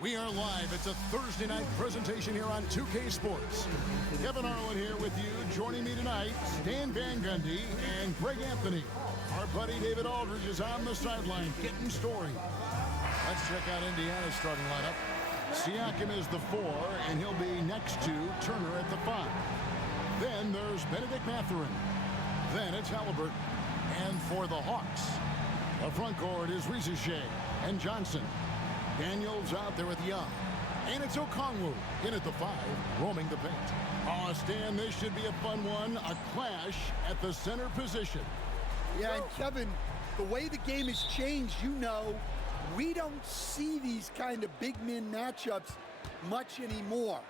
We are live. It's a Thursday night presentation here on 2K Sports. Kevin Ayala here with you. Joining me tonight, Stan Van Gundy and Greg Anthony. Our buddy David Aldridge is on the sideline getting story. Let's check out Indiana's starting lineup. Siakam is the 4, and he'll be next to Turner at the 5. Then there's Benedict Mathurin. Then it's Halliburton. And for the Hawks, the front court is Rizier and Johnson. Daniels out there with Young. And it's Okongwu in at the 5, roaming the paint. Oh, Stan, this should be a fun one. A clash at the center position. Yeah, and Kevin, the way the game has changed, we don't see these kind of big men matchups much anymore.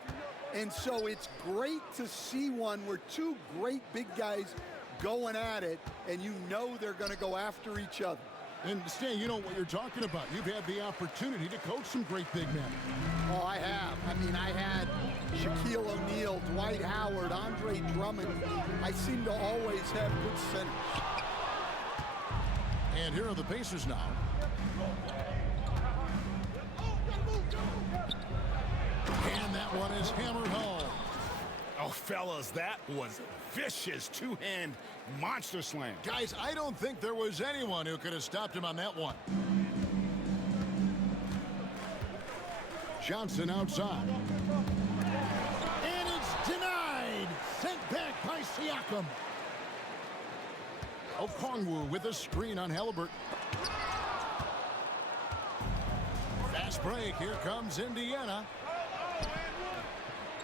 And so it's great to see one where two great big guys going at it, and they're going to go after each other. And Stan, you know what you're talking about. You've had the opportunity to coach some great big men. Oh, I have. I had Shaquille O'Neal, Dwight Howard, Andre Drummond. I seem to always have good centers. And here are the Pacers now. And that one is hammered home. Oh, fellas, that was vicious two-hand monster slam. Guys, I don't think there was anyone who could have stopped him on that one. Johnson outside. And it's denied. Sent back by Siakam. Okongwu with a screen on Halliburton. Fast break. Here comes Indiana.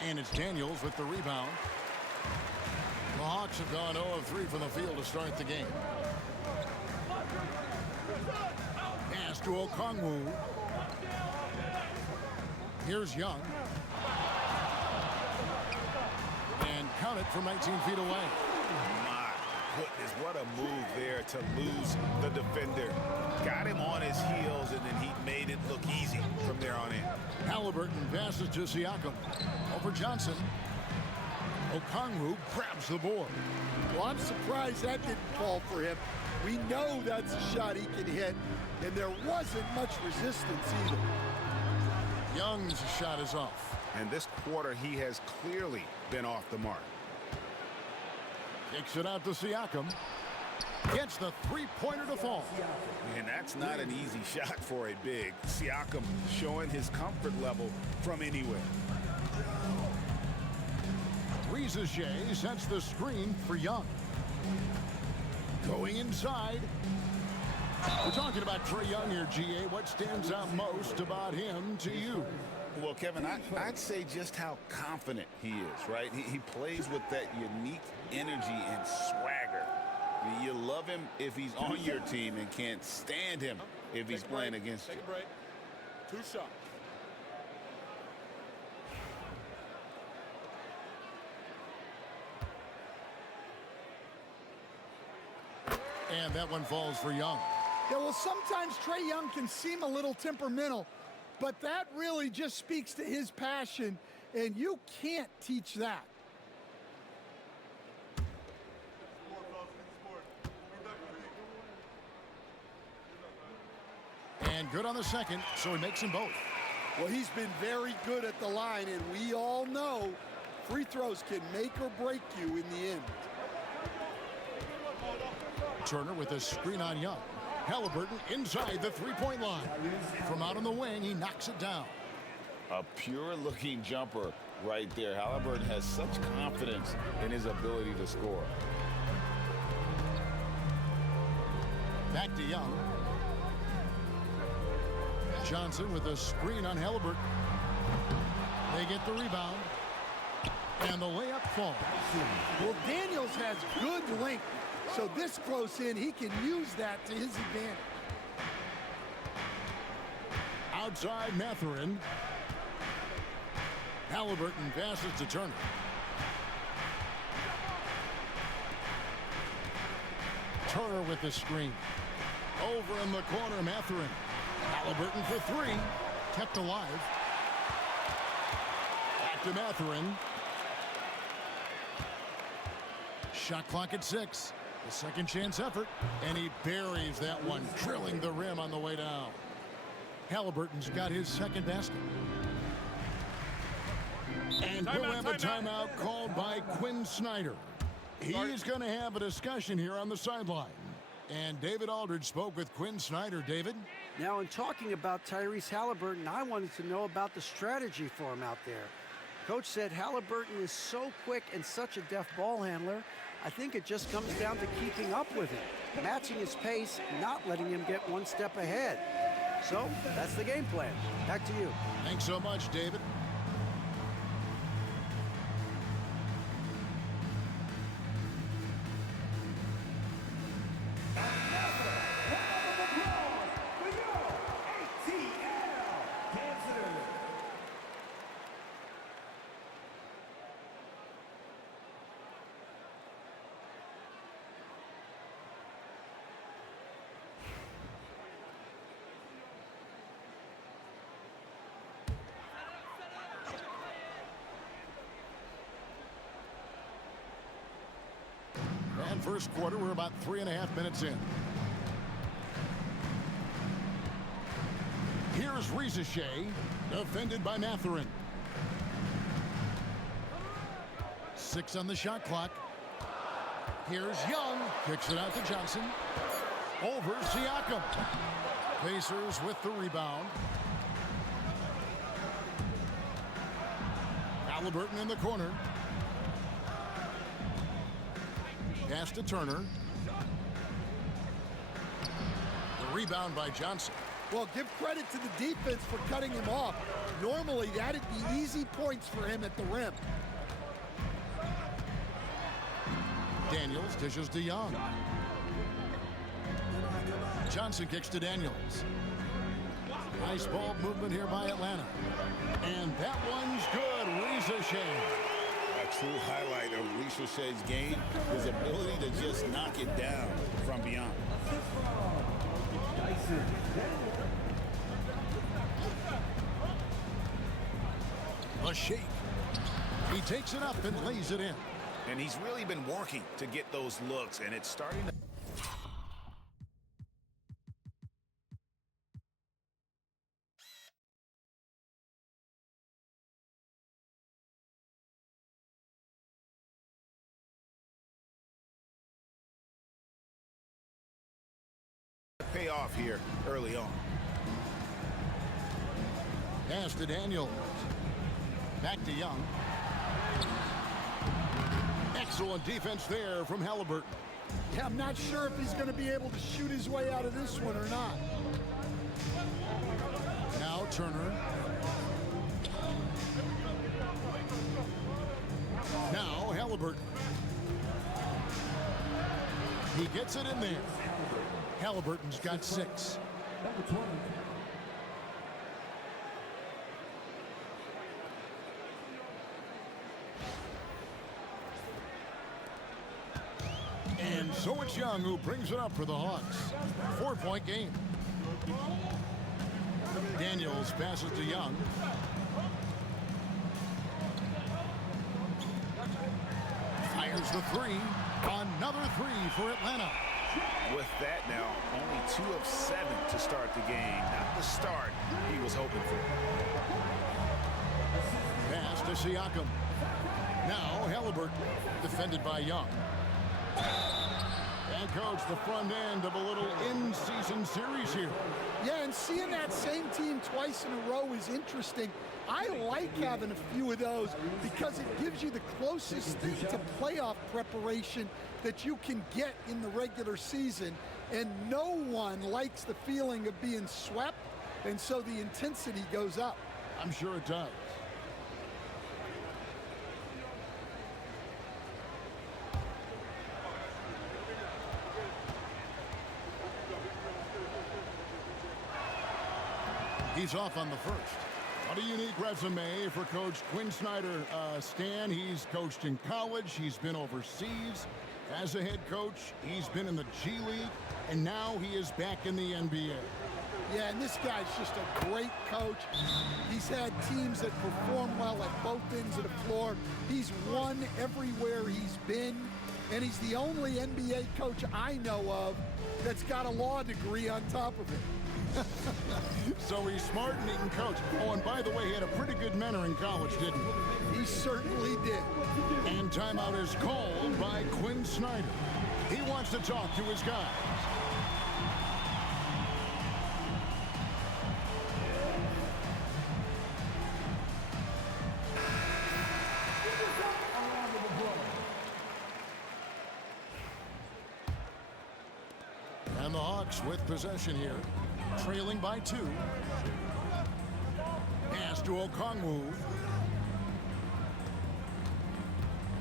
And it's Daniels with the rebound. The Hawks have gone 0 of 3 from the field to start the game. Pass to Okongwu. Here's Young. And count it from 19 feet away. My goodness, what a move there to lose the defender. Got him on his heels, and then he made it look easy from there on in. Halliburton passes to Siakam. Over Johnson. Okongwu grabs the board. Well, I'm surprised that didn't fall for him. We know that's a shot he can hit, and there wasn't much resistance either. Young's shot is off. And this quarter, he has clearly been off the mark. Kicks it out to Siakam. Gets the three-pointer to fall. And that's not an easy shot for a big. Siakam showing his comfort level from anywhere. Rizier sets the screen for Young. Going inside. We're talking about Trae Young here, G.A. What stands out most about him to you? Well, Kevin, I'd say just how confident he is, right? He plays with that unique energy and swagger. I mean, you love him if he's on your team and can't stand him if he's playing against you. Take a break. 2 shots. And that one falls for Young. Yeah, well, sometimes Trae Young can seem a little temperamental, but that really just speaks to his passion, and you can't teach that. And good on the second, so he makes them both. Well, he's been very good at the line, and we all know free throws can make or break you in the end. Turner with a screen on Young. Halliburton inside the three-point line. From out on the wing, he knocks it down. A pure-looking jumper right there. Halliburton has such confidence in his ability to score. Back to Young. Johnson with a screen on Halliburton. They get the rebound. And the layup falls. Well, Daniels has good length. So this close in, he can use that to his advantage. Outside Mathurin. Halliburton passes to Turner. Turner with the screen. Over in the corner, Mathurin. Halliburton for 3. Kept alive. Back to Mathurin. Shot clock at 6. The second chance effort, and he buries that one, drilling the rim on the way down. Halliburton's got his second basket. And we'll have a timeout called by Quinn Snyder. He's going to have a discussion here on the sideline. And David Aldridge spoke with Quinn Snyder. David? Now, in talking about Tyrese Halliburton, I wanted to know about the strategy for him out there. Coach said Halliburton is so quick and such a deft ball handler. I think it just comes down to keeping up with him, matching his pace, not letting him get one step ahead. So that's the game plan. Back to you. Thanks so much, David. And first quarter, we're about 3.5 minutes in. Here's Ricochet, defended by Mathurin. 6 on the shot clock. Here's Young, kicks it out to Johnson. Over Siakam. Pacers with the rebound. Halliburton in the corner. Pass to Turner. The rebound by Johnson. Well, give credit to the defense for cutting him off. Normally, that'd be easy points for him at the rim. Daniels dishes to Young. Johnson kicks to Daniels. Nice ball movement here by Atlanta. And that one's good. Ricochet. A true highlight of Ricochet's game, his ability to just knock it down from beyond. A shake. He takes it up and lays it in. And he's really been working to get those looks, and it's starting to... pay off here early on. Pass to Daniels. Back to Young. Excellent defense there from Halliburton. Yeah, I'm not sure if he's going to be able to shoot his way out of this one or not. Now Turner. Now Halliburton. He gets it in there. Halliburton's got 6. And so it's Young who brings it up for the Hawks. 4-point game. Daniels passes to Young. Fires the 3. Another 3 for Atlanta. With that now, only 2 of 7 to start the game. Not the start he was hoping for. Pass to Siakam. Now Halliburton, defended by Young. And coach, the front end of a little in-season series here. Yeah, and seeing that same team twice in a row is interesting. I like having a few of those because it gives you the closest thing to playoff preparation that you can get in the regular season. And no one likes the feeling of being swept, and so the intensity goes up. I'm sure it does. He's off on the first. What a unique resume for Coach Quinn Snyder. Stan, he's coached in college. He's been overseas as a head coach. He's been in the G League, and now he is back in the NBA. Yeah, and this guy's just a great coach. He's had teams that perform well at both ends of the floor. He's won everywhere he's been, and he's the only NBA coach I know of that's got a law degree on top of it. So he's smart and he can coach. Oh, and by the way, he had a pretty good mentor in college, didn't he? He certainly did. And timeout is called by Quinn Snyder. He wants to talk to his guys. And the Hawks with possession here, trailing by 2. Pass to Okongwu.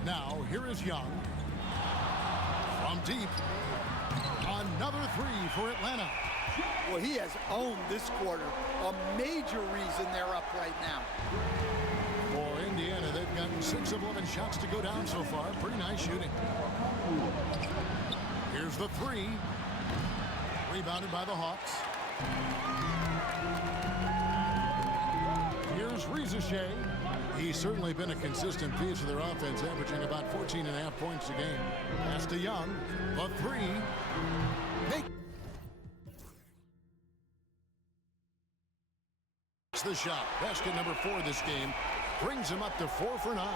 Now, here is Young. From deep. Another 3 for Atlanta. Well, he has owned this quarter. A major reason they're up right now. For Indiana, they've gotten 6 of 11 shots to go down so far. Pretty nice shooting. Here's the 3. Rebounded by the Hawks. Here's Rizeshe. He's certainly been a consistent piece of their offense, averaging about 14.5 points a game. Pass to Young. The 3. Makes the shot. Basket number 4 this game. Brings him up to 4 for 9.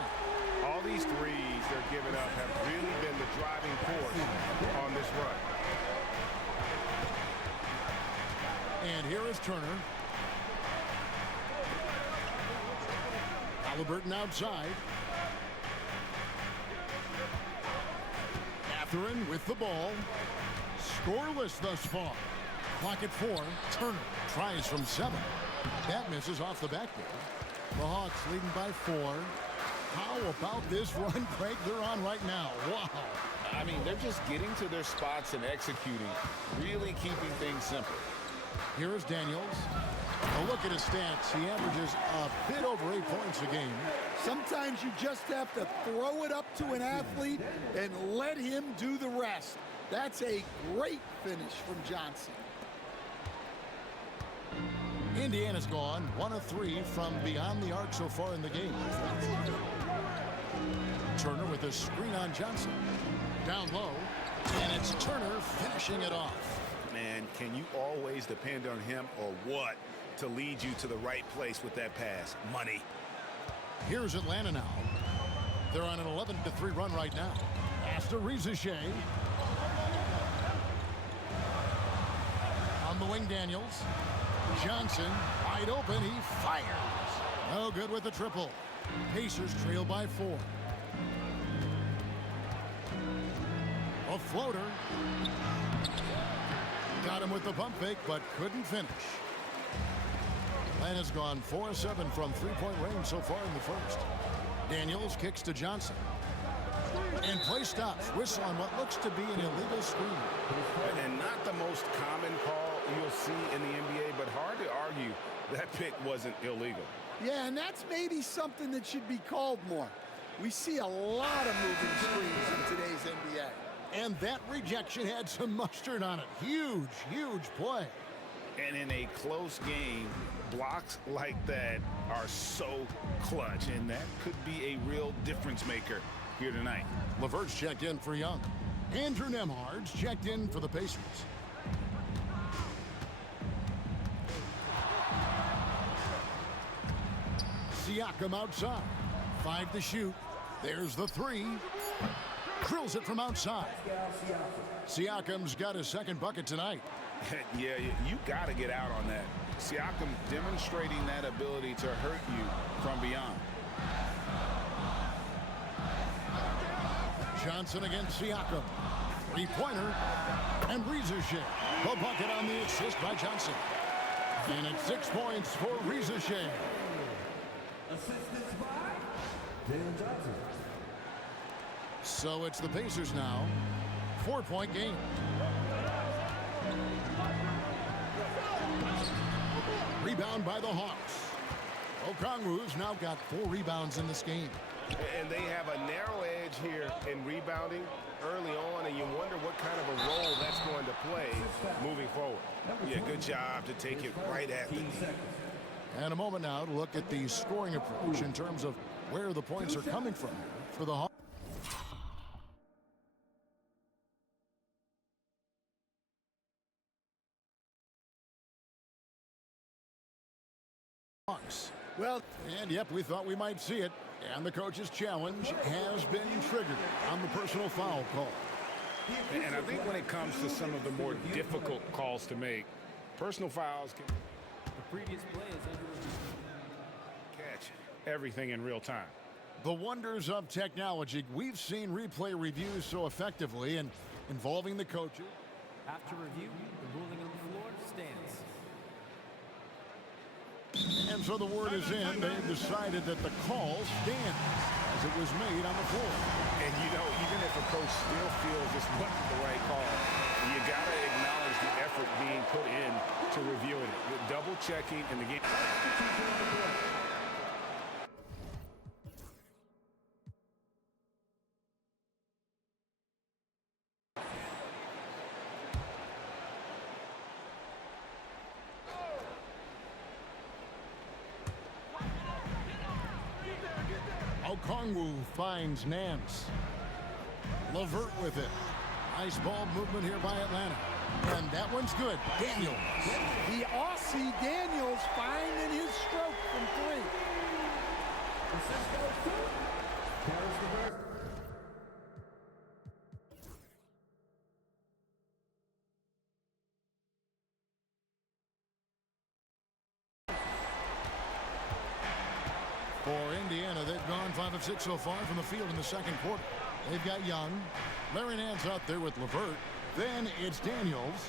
All these threes they're giving up have really been the driving force on this run. And here is Turner. Halliburton outside. Catherine with the ball. Scoreless thus far. Clock at 4. Turner tries from 7. That misses off the backboard. The Hawks leading by 4. How about this run, Craig, they're on right now? Wow. I mean, they're just getting to their spots and executing, really keeping things simple. Here is Daniels. A look at his stats. He averages a bit over 8 points a game. Sometimes you just have to throw it up to an athlete and let him do the rest. That's a great finish from Johnson. Indiana's gone 1 of 3 from beyond the arc so far in the game. Turner with a screen on Johnson. Down low, and it's Turner finishing it off. Man, can you always depend on him or what to lead you to the right place with that pass? Money. Here's Atlanta now. They're on an 11-3 run right now. Pass to Rizeshe. On the wing, Daniels. Johnson, wide open, he fires. No good with the triple. Pacers trail by 4. A floater. Got him with the pump fake, but couldn't finish. Atlanta's gone 4-7 from three-point range so far in the first. Daniels kicks to Johnson. And play stops. Whistle on what looks to be an illegal screen. And not the most common call you'll see in the NBA, but hard to argue that pick wasn't illegal. Yeah, and that's maybe something that should be called more. We see a lot of moving screens in today's NBA. And that rejection had some mustard on it. Huge, huge play. And in a close game, blocks like that are so clutch, and that could be a real difference maker here tonight. LeVert's checked in for Young. Andrew Nembhard's checked in for the Pacers. Siakam outside. 5 to shoot. There's the 3. Drills it from outside. Siakam's got his second bucket tonight. Yeah, you got to get out on that. Siakam demonstrating that ability to hurt you from beyond. Johnson against Siakam. 3-pointer. And Rizeshe. The bucket on the assist by Johnson. And it's 6 points for Rizeshe. Assistance by Dale Johnson. So it's the Pacers now. 4-point game. Rebound by the Hawks. Okongwu's now got 4 rebounds in this game. And they have a narrow edge here in rebounding early on, and you wonder what kind of a role that's going to play moving forward. Yeah, good job to take it right at the knee. And a moment now to look at the scoring approach in terms of where the points are coming from for the Hawks. Well, And yep, we thought we might see it. And the coach's challenge has been triggered on the personal foul call. And I think when it comes to some of the more difficult calls to make, personal fouls can The previous play is under review. catch everything in real time. The wonders of technology. We've seen replay reviews so effectively and involving the coaches. After review, the ruling on the floor stands. And so the word is in. They've decided that the call stands as it was made on the floor. And, you know, even if a coach still feels this wasn't the right call, you got to acknowledge the effort being put in to reviewing it, with double checking in the game. Okongwu finds Nance. Levert with it. Nice ball movement here by Atlanta. And that one's good. Daniels. the Aussie Daniels finding his stroke from three. For Indiana, they've gone 5 of 6 so far from the field in the second quarter. They've got Young. Larry Nance out there with Levert. Then it's Daniels.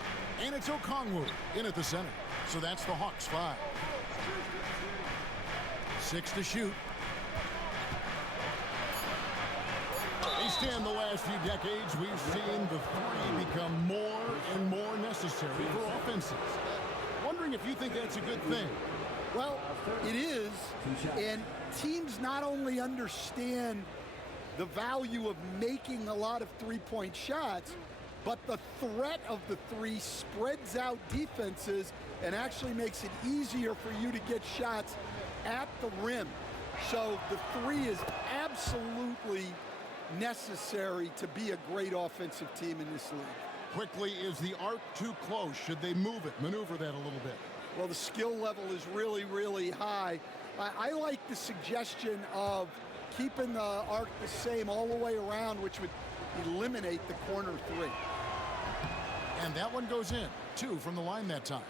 And it's Okongwu in at the center. So that's the Hawks 5. 6 to shoot. They stand the last few decades. We've seen the three become more and more necessary for offenses. Wondering if you think that's a good thing. Well, it is, and teams not only understand the value of making a lot of three-point shots, but the threat of the three spreads out defenses and actually makes it easier for you to get shots at the rim. So the three is absolutely necessary to be a great offensive team in this league. Quickly, is the arc too close? Should they move it, maneuver that a little bit? Well, the skill level is really, really high. I like the suggestion of keeping the arc the same all the way around, which would eliminate the corner three. And that one goes in. 2 from the line that time.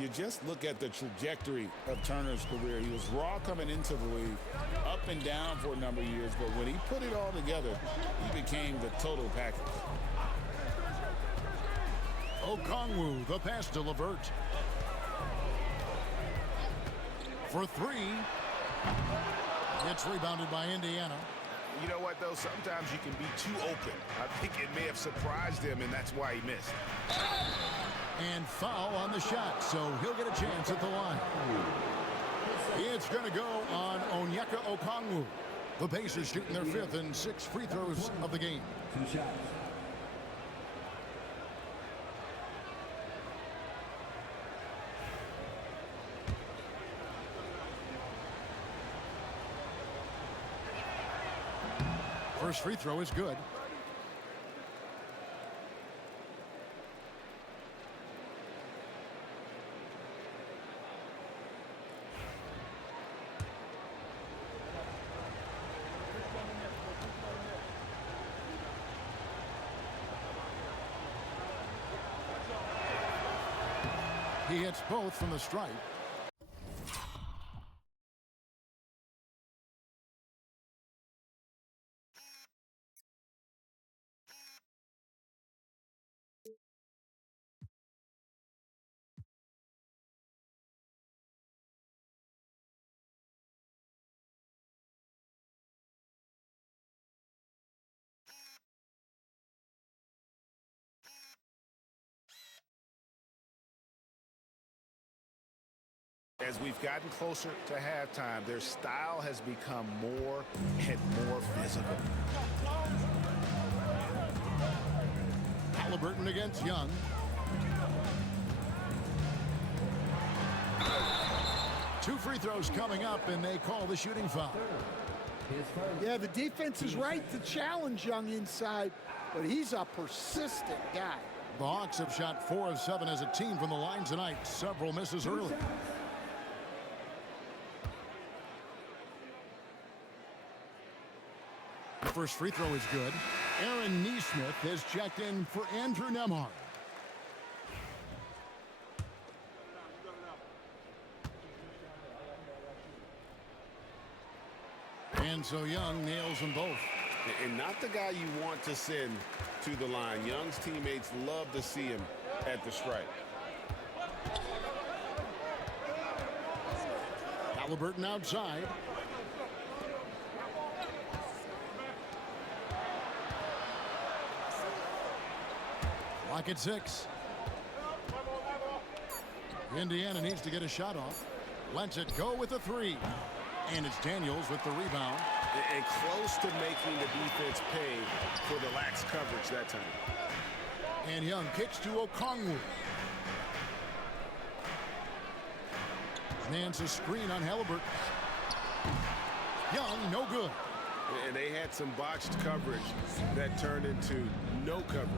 You just look at the trajectory of Turner's career. He was raw coming into the league, up and down for a number of years, but when he put it all together, he became the total package. Okongwu, the pass to Levert. For 3. It's rebounded by Indiana. You know what, though? Sometimes you can be too open. I think it may have surprised him, and that's why he missed. And foul on the shot, so he'll get a chance at the line. It's going to go on Onyeka Okongwu. The Pacers shooting their 5th and 6th free throws of the game. 2 shots. First free throw is good. He hits both from the stripe. As we've gotten closer to halftime, their style has become more and more physical. Halliburton against Young. Two free throws coming up, and they call the shooting foul. Yeah, the defense is right to challenge Young inside, but he's a persistent guy. The Hawks have shot 4 of 7 as a team from the line tonight. Several misses early. First free throw is good. Aaron Neesmith has checked in for Andrew Nembhard. And so Young nails them both. And not the guy you want to send to the line. Young's teammates love to see him at the stripe. Halliburton outside. Clock at 6. Indiana needs to get a shot off. Lets it go with a 3. And it's Daniels with the rebound. And close to making the defense pay for the lax coverage that time. And Young kicks to Okongwu. Nance a screen on Halliburton. Young, no good. And they had some botched coverage that turned into no coverage.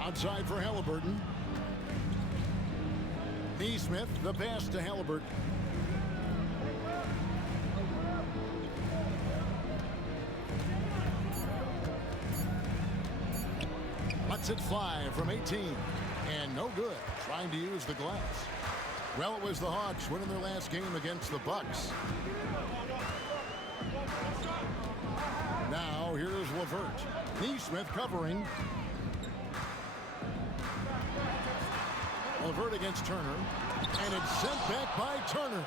Outside for Halliburton. Neesmith, the pass to Halliburton. Lets it fly from 18. And no good. Trying to use the glass. Well, it was the Hawks winning their last game against the Bucks. Now, here's LeVert. Neesmith covering. LeVert against Turner. And it's sent back by Turner.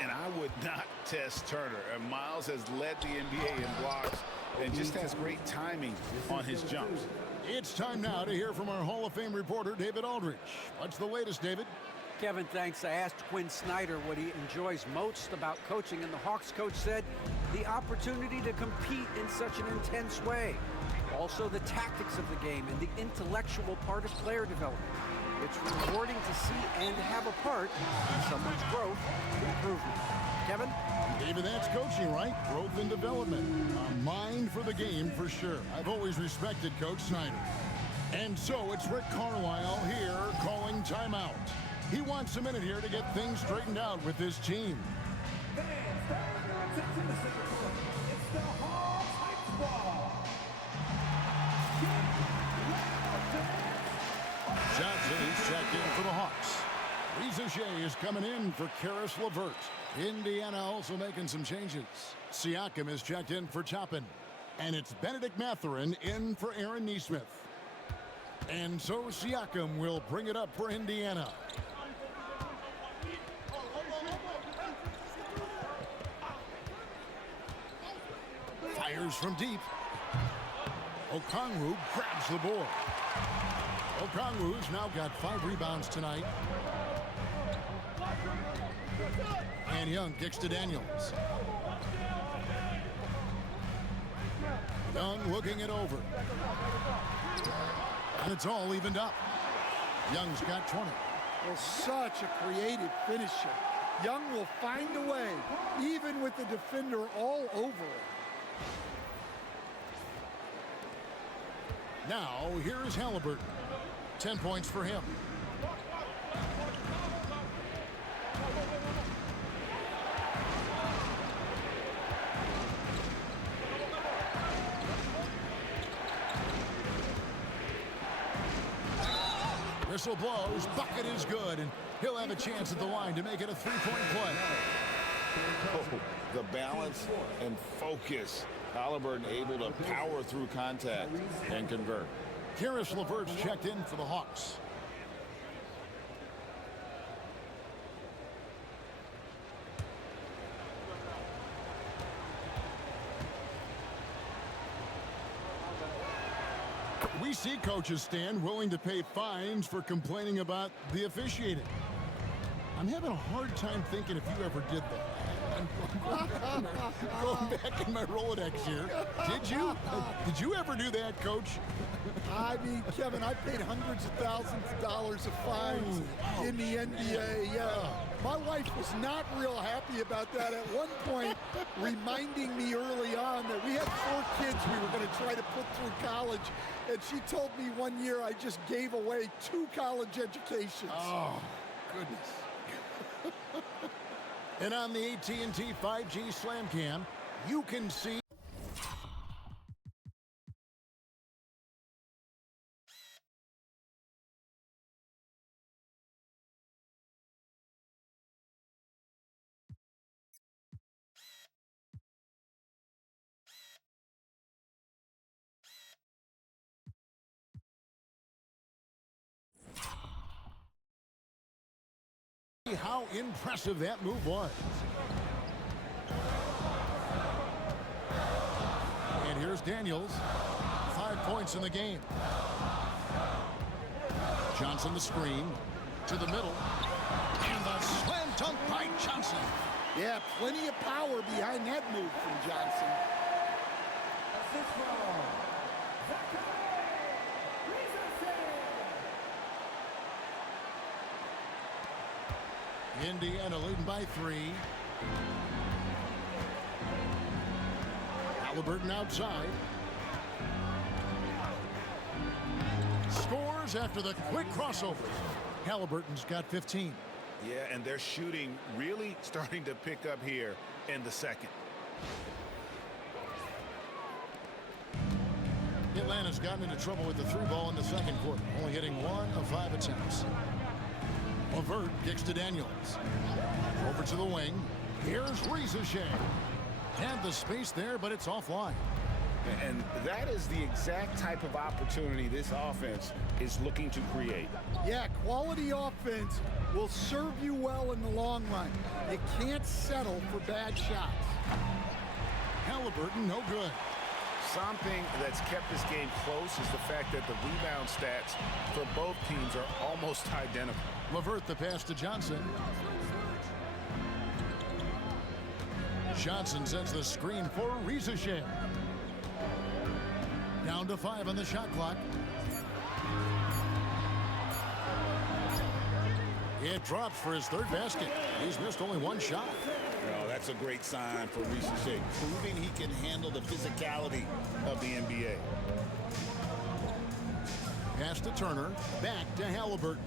And I would not test Turner. And Miles has led the NBA in blocks and just has great timing on his jumps. It's time now to hear from our Hall of Fame reporter, David Aldridge. What's the latest, David? Kevin, thanks. I asked Quinn Snyder what he enjoys most about coaching, and the Hawks coach said the opportunity to compete in such an intense way. Also, the tactics of the game and the intellectual part of player development. It's rewarding to see and have a part in someone's growth and improvement. Kevin? David, that's coaching, right? Growth and development. A mind for the game, for sure. I've always respected Coach Snyder. And so it's Rick Carlisle here calling timeout. He wants a minute here to get things straightened out with this team. It's the Hawks ball. Johnson is checked in for the Hawks. Lisa Shea is coming in for Karis LeVert. Indiana also making some changes. Siakam is checked in for Toppin. And it's Benedict Mathurin in for Aaron Neesmith. And so Siakam will bring it up for Indiana. Fires from deep. Okongwu grabs the board. Okongwu's now got 5 rebounds tonight. And Young kicks to Daniels. Young looking it over. And it's all evened up. Young's got 20. Well, such a creative finisher. Young will find a way, even with the defender all over him. Now, here is Halliburton. 10 points for him. Whistle blows, bucket is good, and he'll have a chance at the line to make it a 3-point play. Oh, the balance and focus. Halliburton able to power through contact and convert. Karis LeVert's checked in for the Hawks. We see coaches stand willing to pay fines for complaining about the officiating. I'm having a hard time thinking if you ever did that. I'm going back in my Rolodex here. Did you? Did you ever do that, Coach? I mean, Kevin, I paid hundreds of thousands of dollars of fines in the NBA. My wife was not real happy about that at one point, reminding me early on that we had 4 kids we were going to try to put through college. And she told me one year I just gave away 2 college educations. Oh, goodness. And on the AT&T 5G Slam Cam, you can see how impressive that move was. And here's Daniels. 5 points in the game. Johnson the screen to the middle. And the slam dunk by Johnson. Yeah, plenty of power behind that move from Johnson. Assist from Indiana leading by 3. Halliburton outside. Scores after the quick crossover. Halliburton's got 15. Yeah, and their shooting really starting to pick up here in the second. Atlanta's gotten into trouble with the 3 ball in the second quarter, only hitting 1 of 5 attempts. LeVert kicks to Daniels. Over to the wing. Here's Rizachet. Had the space there, but it's offline. And that is the exact type of opportunity this offense is looking to create. Yeah, quality offense will serve you well in the long run. You can't settle for bad shots. Halliburton, no good. Something that's kept this game close is the fact that the rebound stats for both teams are almost identical. LeVert the pass to Johnson. Johnson sets the screen for Rizachet. Down to 5 on the shot clock. It drops for his 3rd basket. He's missed only 1 shot. Oh, that's a great sign for Rizachet, proving he can handle the physicality of the NBA. Pass to Turner. Back to Halliburton.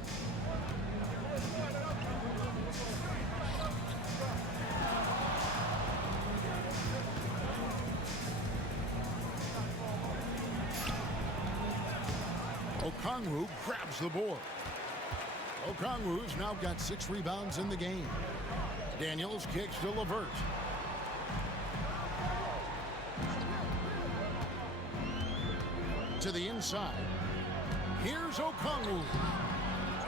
Okongwu grabs the board. Okongwu's now got 6 rebounds in the game. Daniels kicks to LeVert. To the inside. Here's Okongwu.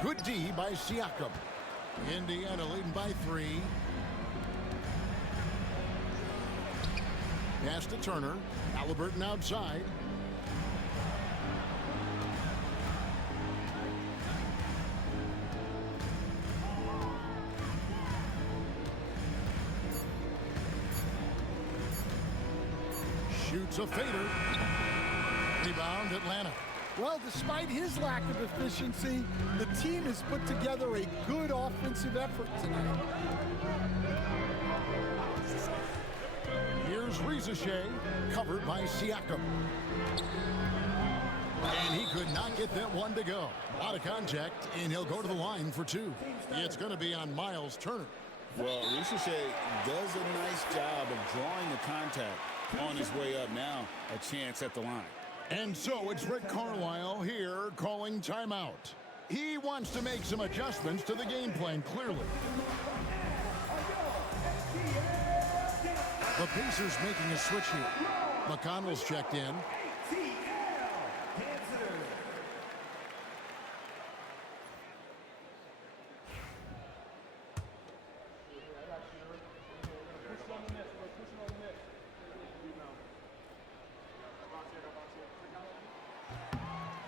Good D by Siakam. Indiana leading by 3. Pass to Turner. Halliburton outside. Shoots a fader. Rebound Atlanta. Well, despite his lack of efficiency, the team has put together a good offensive effort tonight. Here's Rizachet, covered by Siakam. And he could not get that one to go. Out of contact, and he'll go to the line for 2. It's going to be on Miles Turner. Well, Rizachet does a nice job of drawing the contact on his way up. Now a chance at the line. And so it's Rick Carlisle here calling timeout. He wants to make some adjustments to the game plan, clearly. The Pacers making a switch here. McConnell's checked in.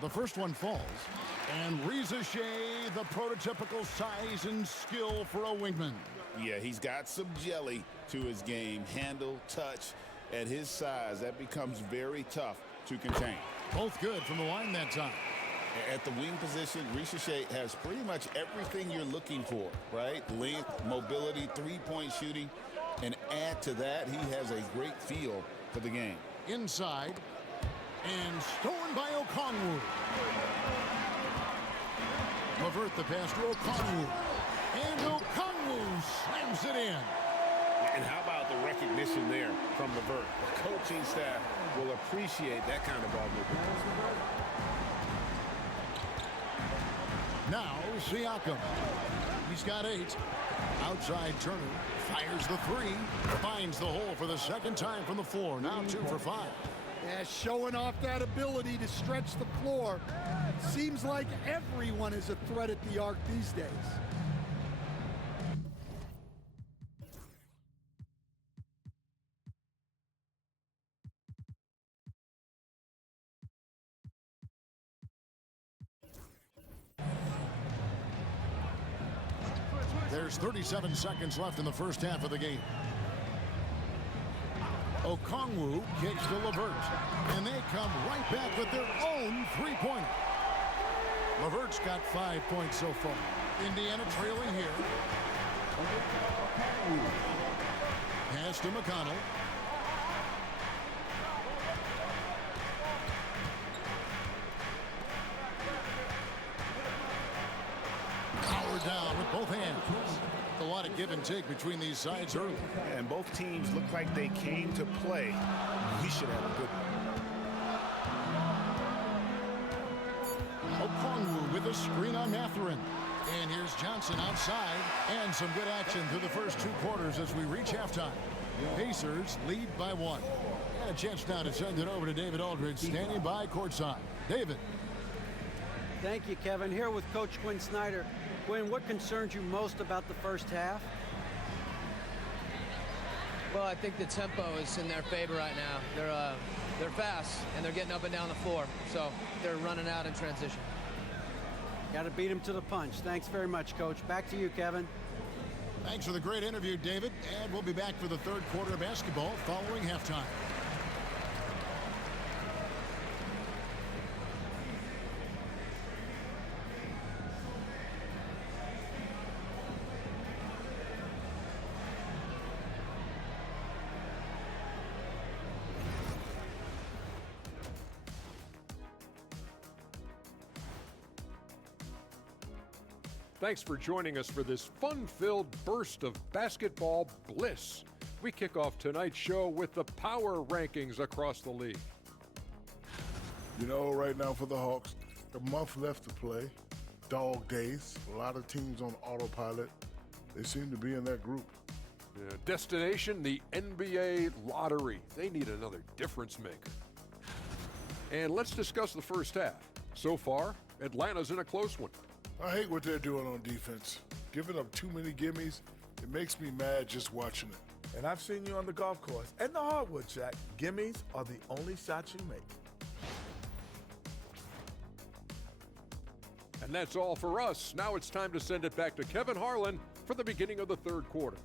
The first one falls, and Rizachet, the prototypical size and skill for a wingman. Yeah, he's got some jelly to his game. Handle, touch. At his size, that becomes very tough to contain. Both good from the line that time. At the wing position, Rizachet has pretty much everything you're looking for, right? Length, mobility, three-point shooting, and add to that, he has a great feel for the game. Inside. And stolen by Okongwu. LeVert the pass to Okongwu. And Okongwu slams it in. And how about the recognition there from Levert? The coaching staff will appreciate that kind of ball movement. Now, Siakam. He's got 8. Outside Turner fires the 3. Finds the hole for the second time from the floor. Now 2 for 5. Yeah, showing off that ability to stretch the floor. Seems like everyone is a threat at the arc these days. There's 37 seconds left in the first half of the game. Okongwu kicks to Levert, and they come right back with their own three-pointer. Levert's got 5 points so far. Indiana trailing here. Pass to McConnell. Power down with both hands. A lot of give and take between these sides early. And both teams look like they came to play. We should have a good one. Okongwu with a screen on Mathurin. And here's Johnson outside. And some good action through the first 2 quarters as we reach halftime. Pacers lead by 1. And a chance now to send it over to David Aldridge, standing by courtside. David. Thank you, Kevin. Here with Coach Quinn Snyder. Quinn, what concerns you most about the first half? Well, I think the tempo is in their favor right now. They're fast, and they're getting up and down the floor, so they're running out in transition. Got to beat them to the punch. Thanks very much, Coach. Back to you, Kevin. Thanks for the great interview, David. And we'll be back for the third quarter of basketball following halftime. Thanks for joining us for this fun-filled burst of basketball bliss. We kick off tonight's show with the power rankings across the league. You know, right now for the Hawks, a month left to play, dog days, a lot of teams on autopilot. They seem to be in that group. Destination, the NBA lottery. They need another difference maker. And let's discuss the first half. So far, Atlanta's in a close one. I hate what they're doing on defense. Giving up too many gimmies, it makes me mad just watching it. And I've seen you on the golf course and the hardwood, Jack. Gimmies are the only shots you make. And that's all for us. Now it's time to send it back to Kevin Harlan for the beginning of the third quarter.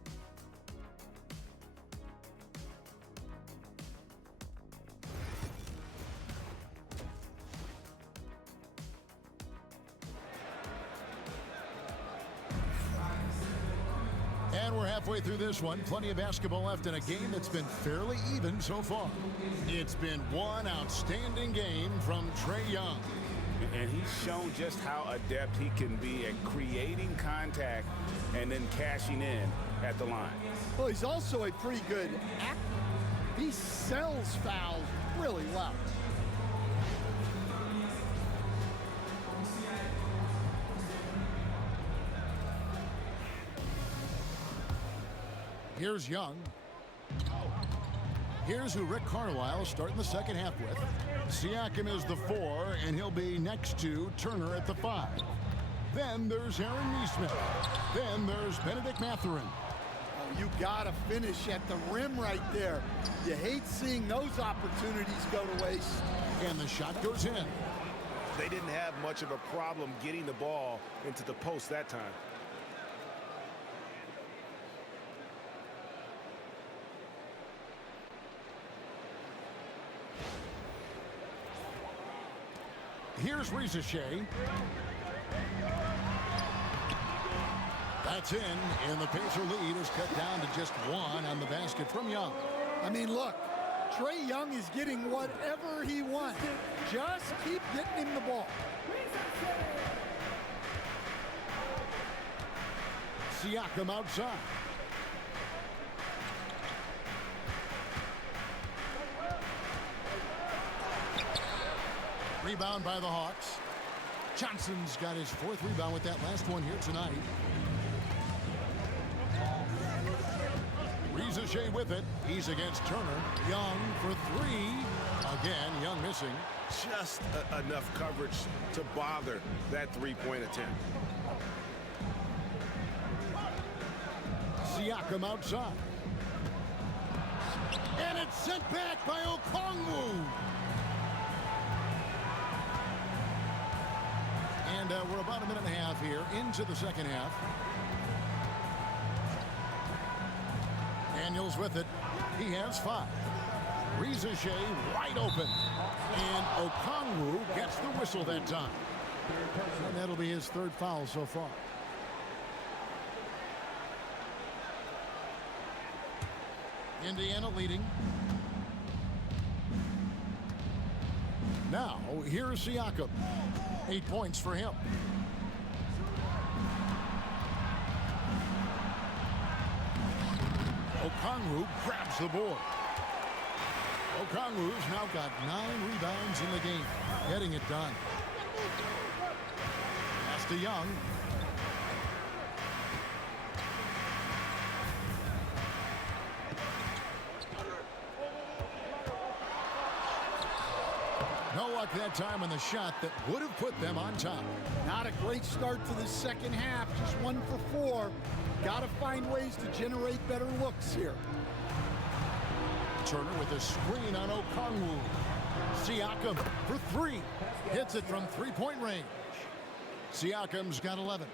And we're halfway through this one. Plenty of basketball left in a game that's been fairly even so far. It's been one outstanding game from Trae Young. And he's shown just how adept he can be at creating contact and then cashing in at the line. Well, he's also a pretty good actor. He sells fouls really well. Here's Young. Here's who Rick Carlisle is starting the second half with. Siakam is the 4, and he'll be next to Turner at the 5. Then there's Aaron Nesmith. Then there's Benedict Mathurin. Oh, you gotta finish at the rim right there. You hate seeing those opportunities go to waste. And the shot goes in. They didn't have much of a problem getting the ball into the post that time. Here's Rizachet. That's in, and the Pacer lead is cut down to just 1 on the basket from Young. I mean, look, Trae Young is getting whatever he wants. Just keep getting him the ball. Siakam outside. Rebound by the Hawks. Johnson's got his 4th rebound with that last one here tonight. Shea with it. He's against Turner. Young for 3. Again, Young missing. Just enough coverage to bother that three-point attempt. Siakam outside. And it's sent back by Okongwu. And we're about a minute and a half here into the second half. Daniels with it. He has 5. Shea wide open. And Okongwu gets the whistle that time. And that'll be his 3rd foul so far. Indiana leading. Now, here's Siakam. 8 points for him. Okongwu grabs the board. Okongwu's now got 9 rebounds in the game, getting it done. Pass to Young. No luck that time on the shot that would have put them on top. Not a great start to the second half, just 1 for 4. Got to find ways to generate better looks here. Turner with a screen on Okongwu. Siakam for 3. Hits it from 3-point range. Siakam's got 11.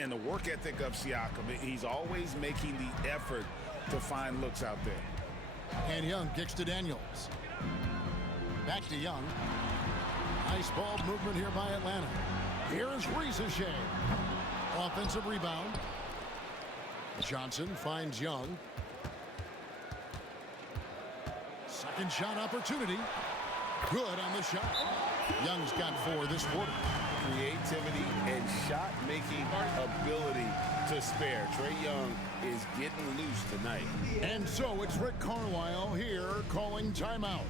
And the work ethic of Siakam, he's always making the effort to find looks out there. And Young kicks to Daniels. Back to Young. Nice ball movement here by Atlanta. Here's Shea. Offensive rebound. Johnson finds Young. Second shot opportunity. Good on the shot. Young's got 4 this quarter. Creativity and shot-making ability to spare. Trae Young is getting loose tonight. And so it's Rick Carlisle here calling timeout.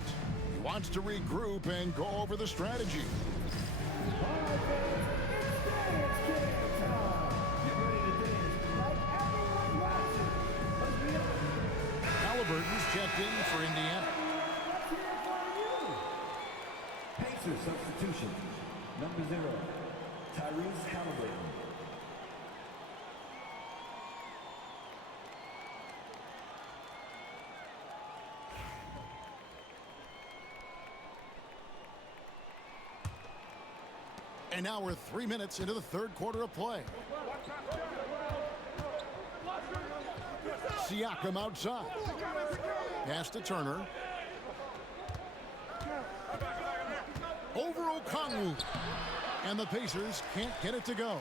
He wants to regroup and go over the strategy. Halliburton's checked in for Indiana. PACERS substitution. Number 0, Tyrese Halliburton. And now we're 3 minutes into the 3rd quarter of play. Siakam outside. Pass to Turner. Over Okongwu. And the Pacers can't get it to go.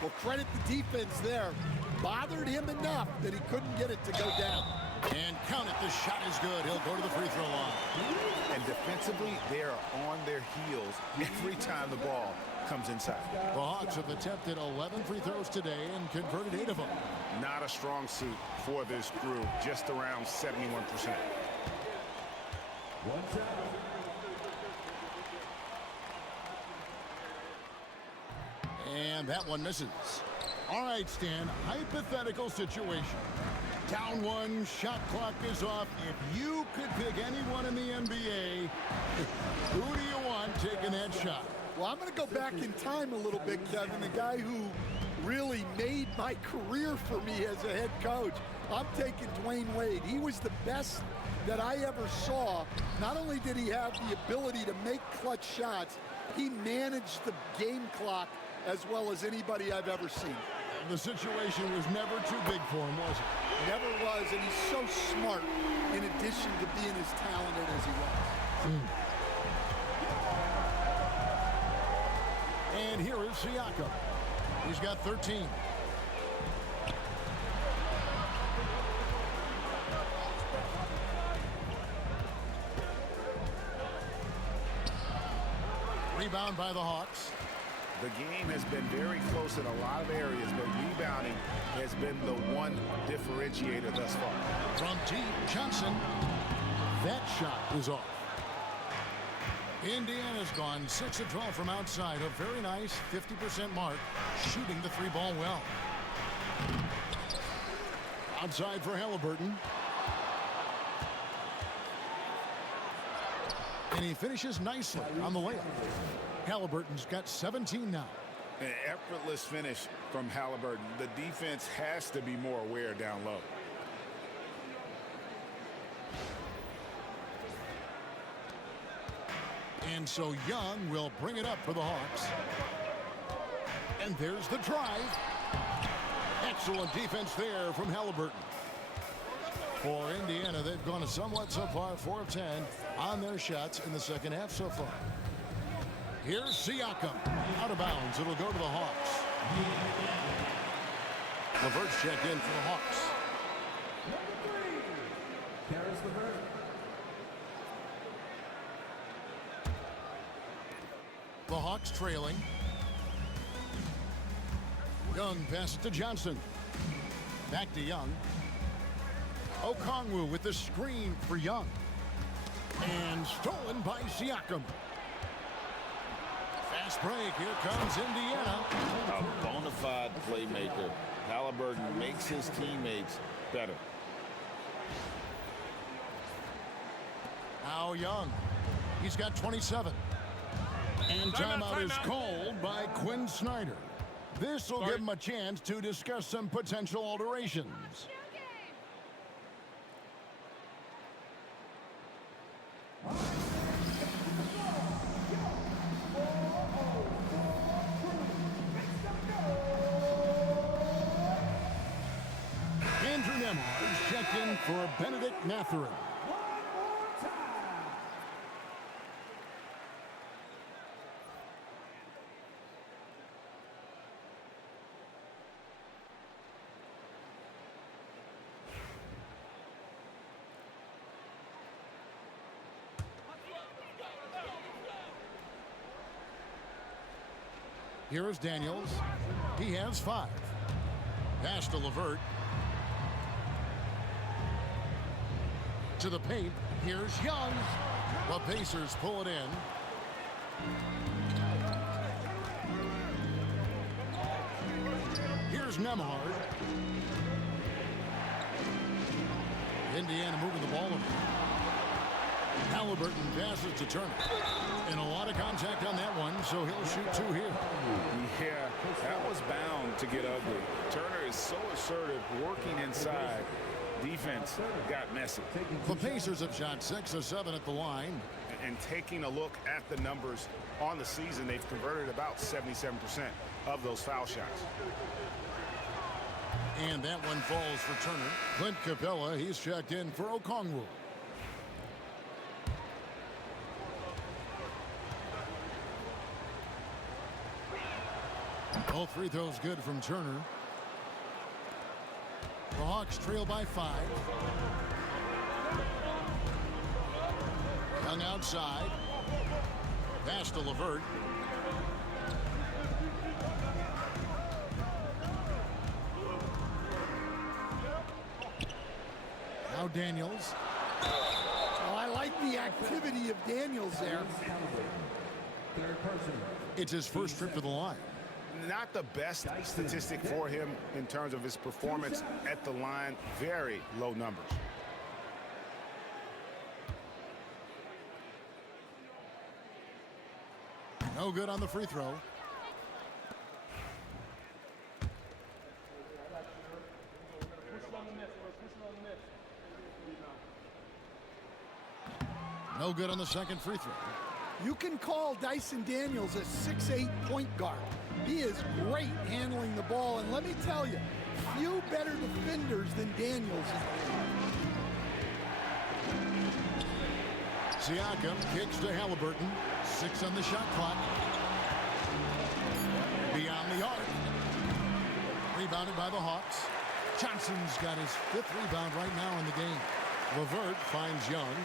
Well, credit the defense there. Bothered him enough that he couldn't get it to go down. And count it, the shot is good. He'll go to the free throw line. And defensively, they are on their heels every time the ball comes inside. The Hawks have attempted 11 free throws today and converted 8 of them. Not a strong suit for this group, just around 71%. One time. And that one misses. All right, Stan, hypothetical situation. Down 1, shot clock is off. If you could pick anyone in the NBA, who do you want taking that shot? Well, I'm going to go back in time a little bit, Kevin. The guy who really made my career for me as a head coach. I'm taking Dwayne Wade. He was the best that I ever saw. Not only did he have the ability to make clutch shots, he managed the game clock as well as anybody I've ever seen. The situation was never too big for him, was it? Never was, and he's so smart in addition to being as talented as he was. And here is Siakam. He's got 13. Rebound by the Hawks. The game has been very close in a lot of areas, but rebounding has been the one differentiator thus far. From deep, Johnson. That shot is off. Indiana's gone 6 of 12 from outside. A very nice 50% mark, shooting the 3-ball well. Outside for Halliburton. And he finishes nicely on the layup. Halliburton's got 17 now. An effortless finish from Halliburton. The defense has to be more aware down low. And so Young will bring it up for the Hawks. And there's the drive. Excellent defense there from Halliburton. For Indiana, they've gone somewhat so far, 4 of 10 on their shots in the second half so far. Here's Siakam. Out of bounds. It'll go to the Hawks. LeVert's checked in for the Hawks. The Hawks trailing. Young passes to Johnson. Back to Young. Okongwu with the screen for Young. And stolen by Siakam. Fast break. Here comes Indiana. A bona fide playmaker. Halliburton makes his teammates better. Now Young. He's got 27. And timeout is called by Quinn Snyder. This will give him a chance to discuss some potential alterations. Andrew Nembhard is checked in for Benedict Mathurin. Here is Daniels. He has 5. Pass to LeVert. To the paint. Here's Young. The Pacers pull it in. Here's Nembhard. Indiana moving the ball over. Halliburton passes to Turner. And a lot of contact on that one, so he'll shoot 2 here. Yeah, that was bound to get ugly. Turner is so assertive, working inside. Defense got messy. The Pacers have shot 6 of 7 at the line. And taking a look at the numbers on the season, they've converted about 77% of those foul shots. And that one falls for Turner. Clint Capella, he's checked in for Okongwu. All 3 throws good from Turner. The Hawks trail by 5. Young outside. Pass to LeVert. Now Daniels. Oh, I like the activity of Daniels there. It's his first trip to the line. Not the best statistic for him in terms of his performance at the line. Very low numbers. No good on the free throw. No good on the second free throw. You can call Dyson Daniels a 6'8" point guard. He is great handling the ball, and let me tell you, few better defenders than Daniels. Siakam kicks to Halliburton. 6 on the shot clock. Beyond the arc. Rebounded by the Hawks. Johnson's got his 5th rebound right now in the game. LeVert finds Young.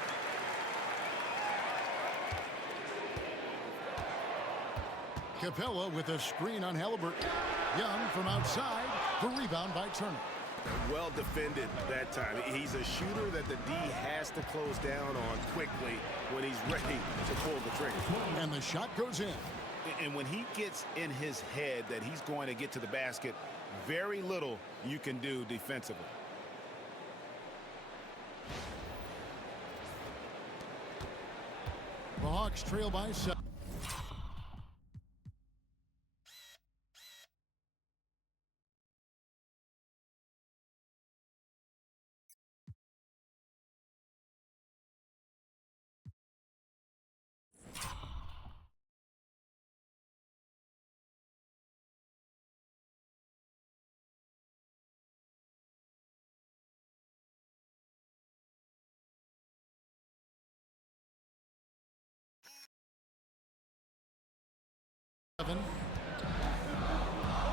Capella with a screen on Halliburton. Young from outside. The rebound by Turner. Well defended that time. He's a shooter that the D has to close down on quickly when he's ready to pull the trigger. And the shot goes in. And when he gets in his head that he's going to get to the basket, very little you can do defensively. The Hawks trail by 7.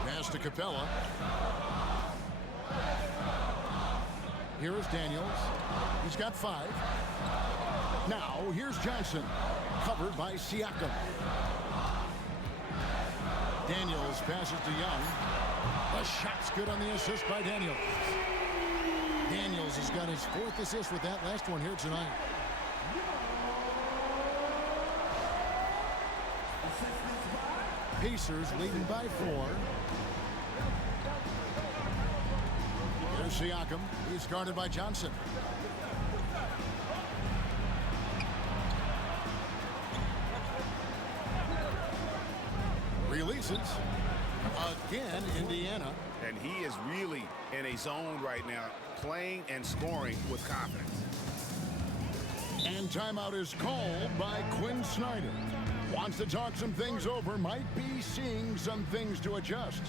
Pass to Capella. Here is Daniels. He's got 5. Now, here's Johnson. Covered by Siakam. Daniels passes to Young. The shot's good on the assist by Daniels. Daniels has got his 4th assist with that last one here tonight. Pacers leading by 4. There's Siakam. He's guarded by Johnson. Releases. Again, Indiana. And he is really in a zone right now, playing and scoring with confidence. And timeout is called by Quinn Snyder. Wants to talk some things over, might be seeing some things to adjust.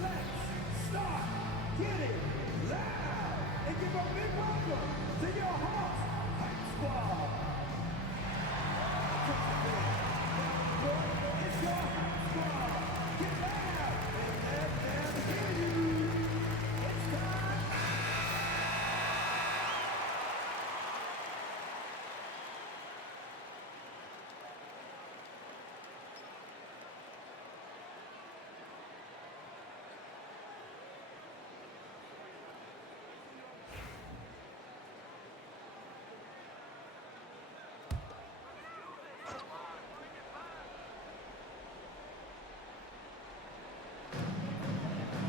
Let's start getting loud and give a big welcome to your Hawks Hype Squad. It's your Hype Squad. Get loud and let them hear you. It's time.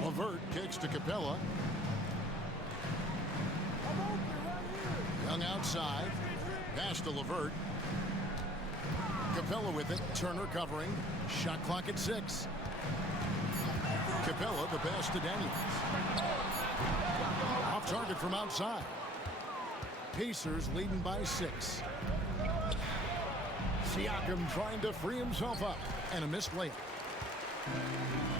LeVert kicks to Capella. Young outside. Pass to LeVert. Capella with it. Turner covering. Shot clock at 6. Capella, the pass to Daniels. Off target from outside. Pacers leading by 6. Siakam trying to free himself up. And a missed layup.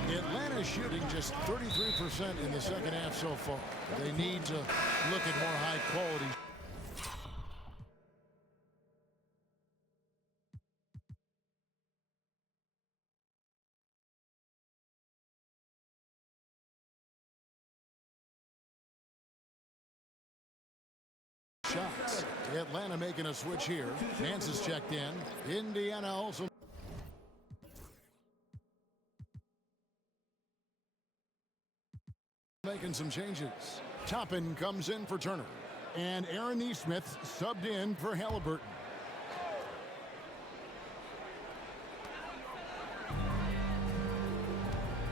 Atlanta shooting just 33% in the second half so far. They need to look at more high quality shots. Atlanta making a switch here. Nance is checked in. Indiana also making some changes. Toppin comes in for Turner. And Aaron Nesmith subbed in for Halliburton.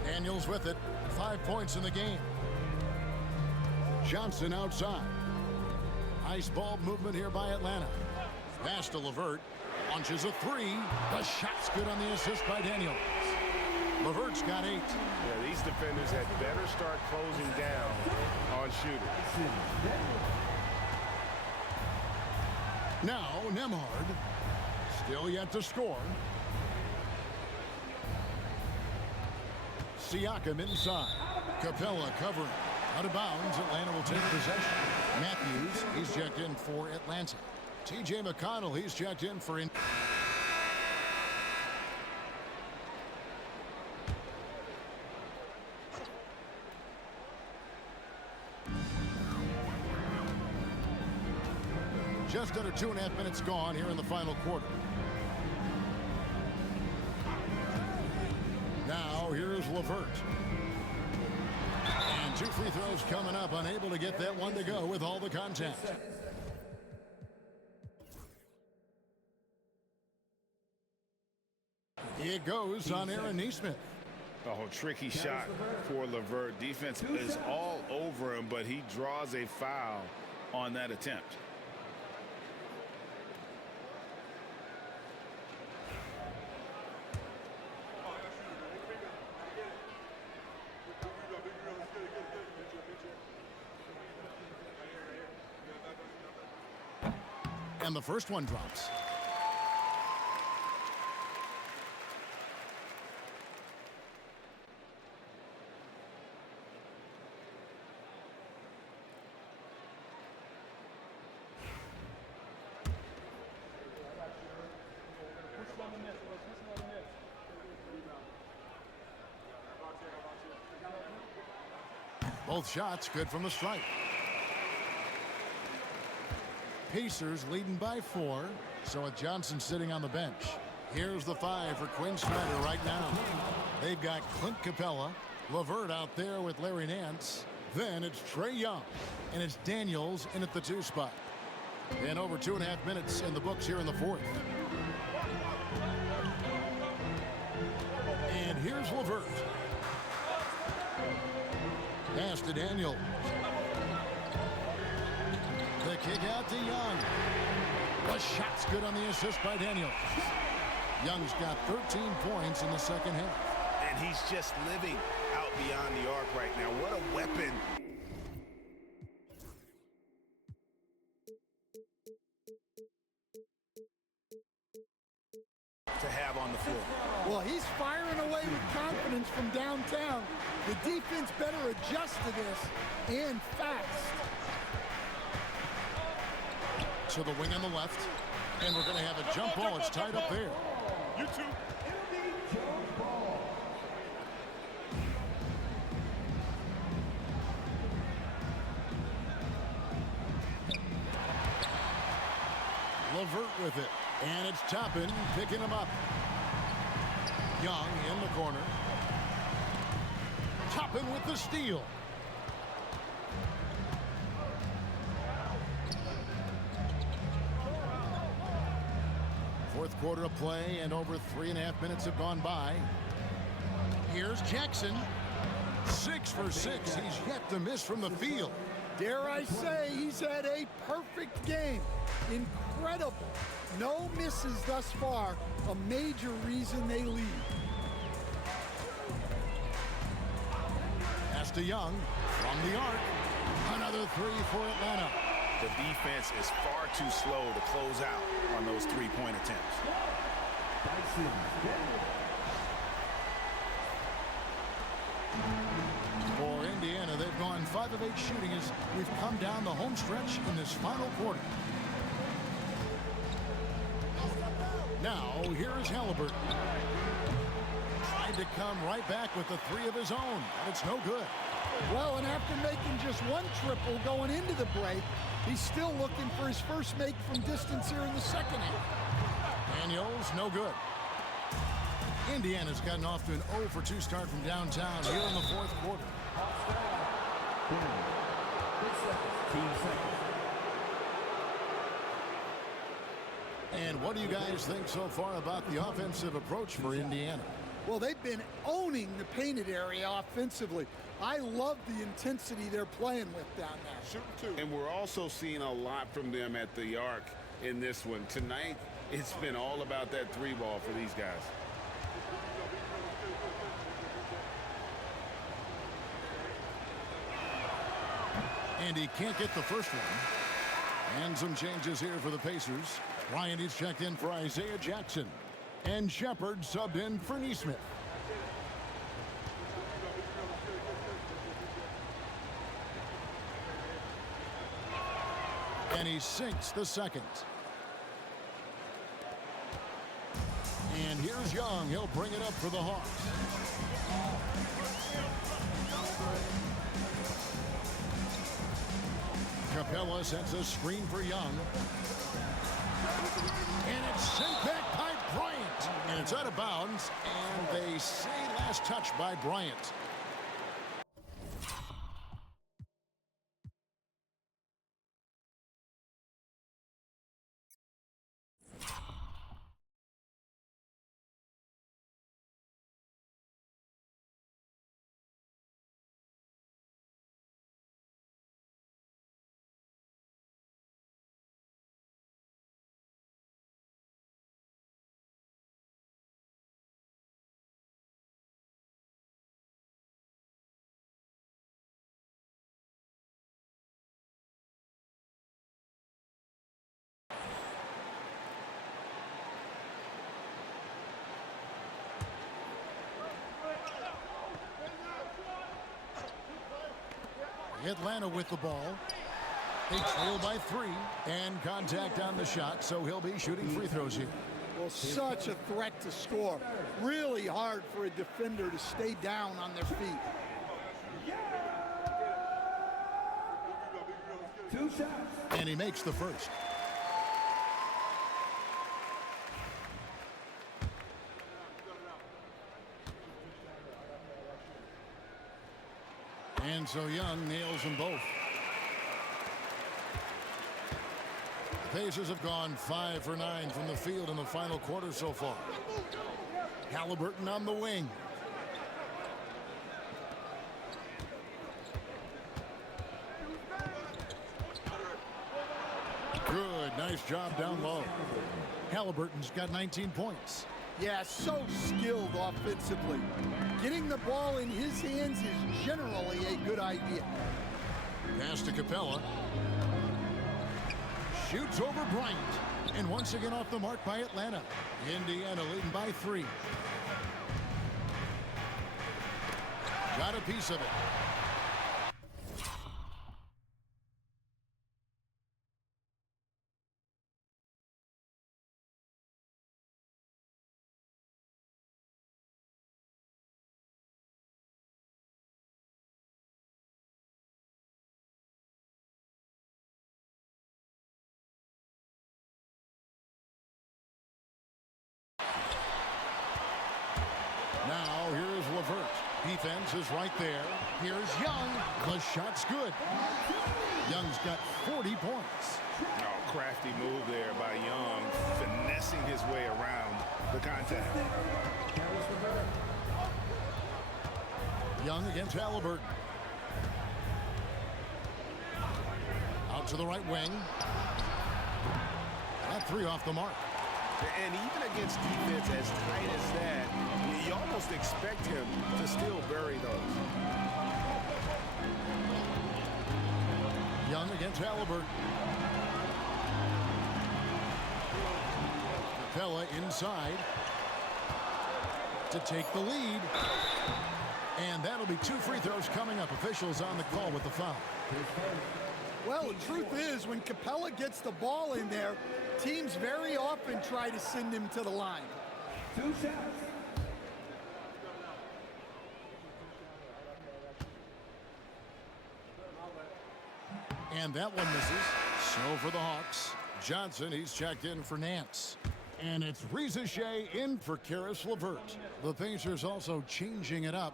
Daniels with it. 5 points in the game. Johnson outside. Ice ball movement here by Atlanta. Pass to LeVert. Launches a 3. The shot's good on the assist by Daniels. LeVert's got 8. Yeah, these defenders had better start closing down on shooters. Now Nembhard. Still yet to score. Siakam inside. Capella covering. Out of bounds. Atlanta will take possession. Matthews, he's checked in for Atlanta. T.J. McConnell, he's checked in for 2.5 minutes gone here in the final quarter. Now here's Levert. And 2 free throws coming up, unable to get that one to go with all the contact. It goes on Aaron Nesmith. Oh, tricky shot for Levert. Defense is all over him, but he draws a foul on that attempt. And the first one drops. Both shots good from the stripe. Pacers leading by 4. So with Johnson sitting on the bench. Here's the 5 for Quinn Snyder right now. They've got Clint Capella, Levert out there with Larry Nance. Then it's Trey Young, and it's Daniels in at the 2 spot. And over 2.5 minutes in the books here in the 4th. And here's Levert. Pass to Daniels. The kick out to Young. The shot's good on the assist by Daniels. Young's got 13 points in the second half. And he's just living out beyond the arc right now. What a weapon. To have on the floor. Well, he's firing away with confidence from downtown. The defense better adjust to this, and fast. To the wing on the left, and we're going to have a jump ball. It's tied up there. You two. Levert with it, and it's Toppin picking him up. Young in the corner. Toppin with the steal. Fourth quarter of play, and over 3.5 minutes have gone by. Here's Jackson. 6 for 6. He's yet to miss from the field. Dare I say, he's had a perfect game. Incredible. No misses thus far. A major reason they lead. Pass to Young from the arc. Another 3 for Atlanta. The defense is far too slow to close out on those 3-point attempts. For Indiana, they've gone 5 of 8 shooting as we've come down the home stretch in this final quarter. Now, here is Halliburton. Tried to come right back with the 3 of his own, but it's no good. Well, and after making just 1 triple going into the break, he's still looking for his first make from distance here in the second half. Daniels, no good. Indiana's gotten off to an 0 for 2 start from downtown here in the fourth quarter. And what do you guys think so far about the offensive approach for Indiana? Well, they've been owning the painted area offensively. I love the intensity they're playing with down there. Shooting 2. And we're also seeing a lot from them at the arc in this one. Tonight, it's been all about that 3 ball for these guys. And he can't get the first one. And some changes here for the Pacers. Bryant is checked in for Isaiah Jackson. And Shepard subbed in for Nesmith. And he sinks the second. And here's Young. He'll bring it up for the Hawks. Capella sets a screen for Young. And it's sent back by Bryant. And it's out of bounds, and they say last touch by Bryant. Atlanta with the ball. They trail by 3 and contact on the shot, so he'll be shooting free throws here. Well, such a threat to score. Really hard for a defender to stay down on their feet. 2 shots. And he makes the first. And so Young nails them both. The Pacers have gone 5 for 9 from the field in the final quarter so far. Halliburton on the wing. Good, nice job down low. Halliburton's got 19 points. Yeah, so skilled offensively. Getting the ball in his hands is generally a good idea. Pass to Capella. Shoots over Bryant. And once again off the mark by Atlanta. Indiana leading by 3. Got a piece of it. Now, here's LeVert. Defense is right there. Here's Young. The shot's good. Young's got 40 points. Oh, crafty move there by Young, finessing his way around the contact. Young against Halliburton. Out to the right wing. That 3 off the mark. And even against defense as tight as that, you almost expect him to still bury those. Young against Halliburton. Capella inside to take the lead. And that'll be 2 free throws coming up. Officials on the call with the foul. Well, the truth is, when Capella gets the ball in there, teams very often try to send him to the line. 2 shots. And that one misses. So for the Hawks, Johnson, he's checked in for Nance. And it's Rizichet in for Karis LeVert. The Pacers also changing it up.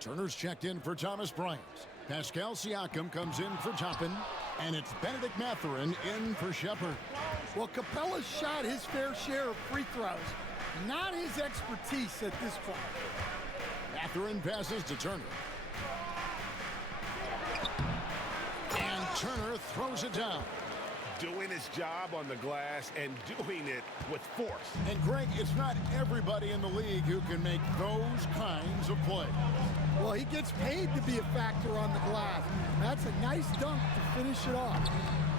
Turner's checked in for Thomas Bryant. Pascal Siakam comes in for Toppin. And it's Benedict Mathurin in for Shepard. Well, Capella's shot his fair share of free throws. Not his expertise at this point. Mathurin passes to Turner. And Turner throws it down. Doing his job on the glass and doing it with force. And Greg, it's not everybody in the league who can make those kinds of plays. Well, he gets paid to be a factor on the glass. That's a nice dunk to finish it off.